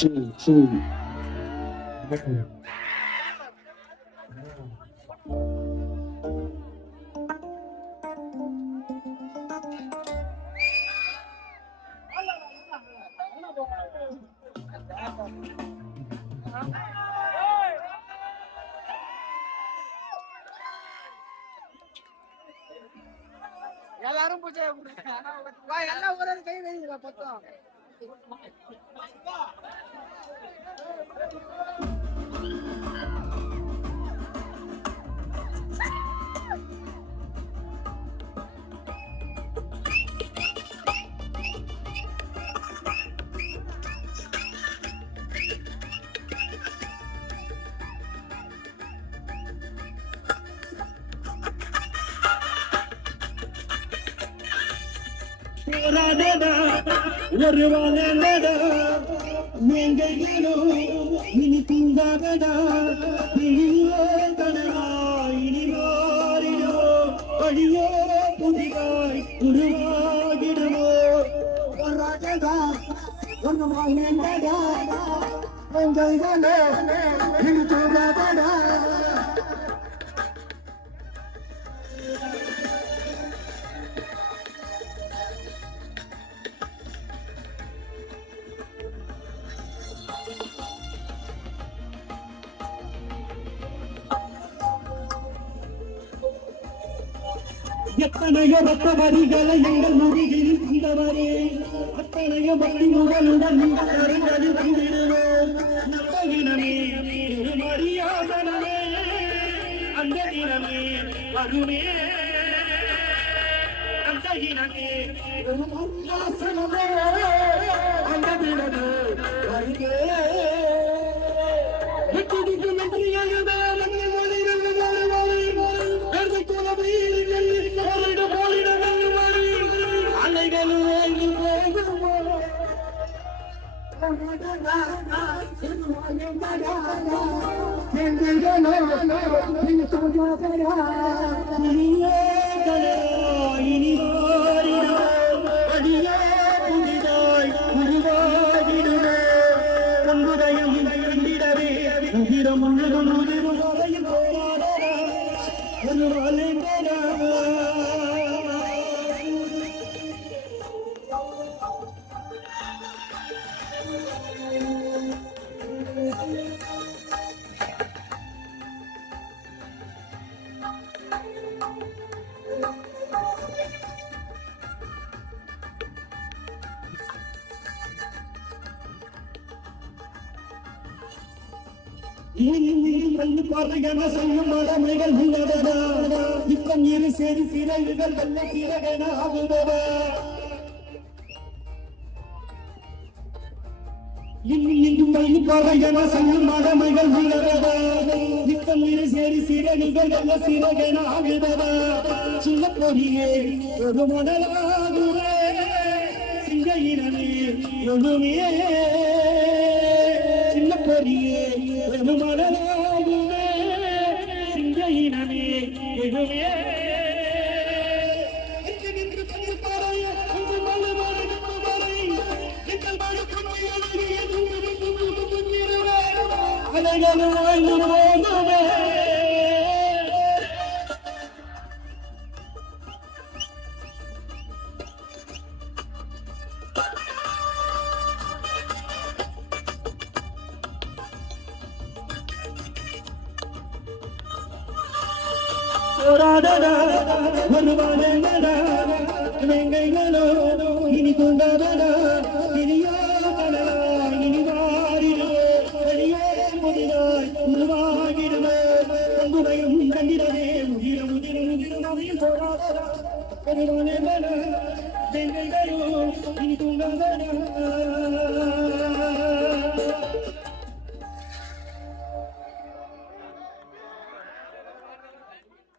Two. எல்லாரும் பூஜை எல்லாம் ஒரு கை வைங்க பத்தம் ஒருவனடா நீங்களும் இனி தூங்காதடா இனியோ கனவா இனி மாறிடோ அடியோ புதிதாய் உருவாகிடுமோ வராதடா ஒன்றுமாயினடா இனி தூங்காதடா எத்தனையோ பக்த வரிகளை எங்கள் முடிவில் தந்தவரே அத்தனையோ பக்தி முதலுடன் நீங்கள் அறிந்ததில் தந்திடுவோம் நல்ல தினமே ஒரு மரியாதனமே அந்த தினமே வருமே அந்த தினமே ஒரு மரியாசனமே அந்த தினமே வருமே வெற்றிக்கு நன்றியாகவே பார்வையான சொல்லும் மடமைகள் உள்ளதடா இப்பம் இரு சேரி சிறகுகள் வெள்ள சிறகன ஆகுதடா இன்னும் பள்ளி பார்வையான சொல்லும் மடமைகள் உள்ளதடா இப்பம் இரு சேரி சிறகுகள் வெள்ள சிறகன ஆகுதடா சின்ன பொறியே ஒரு மடலாகுவே சிங்கையினே எழுமே சின்ன பொறியே ஒரு மடலா சிங்கையினமே எழுமே அலைகளும் வாழ்ந்து போகுமே ஒருவனடா வெங்கைகளோ இனி தூங்காதடா இனியோ கனவா இனி மாறிடுவே வெளியே புதிதாய் உருவாகிடுவே உங்குடையும் கண்டிடவே உதிரம் உதிரம் அவையும் போராடடா ஒருவனடா வெங்கைகளோ இனி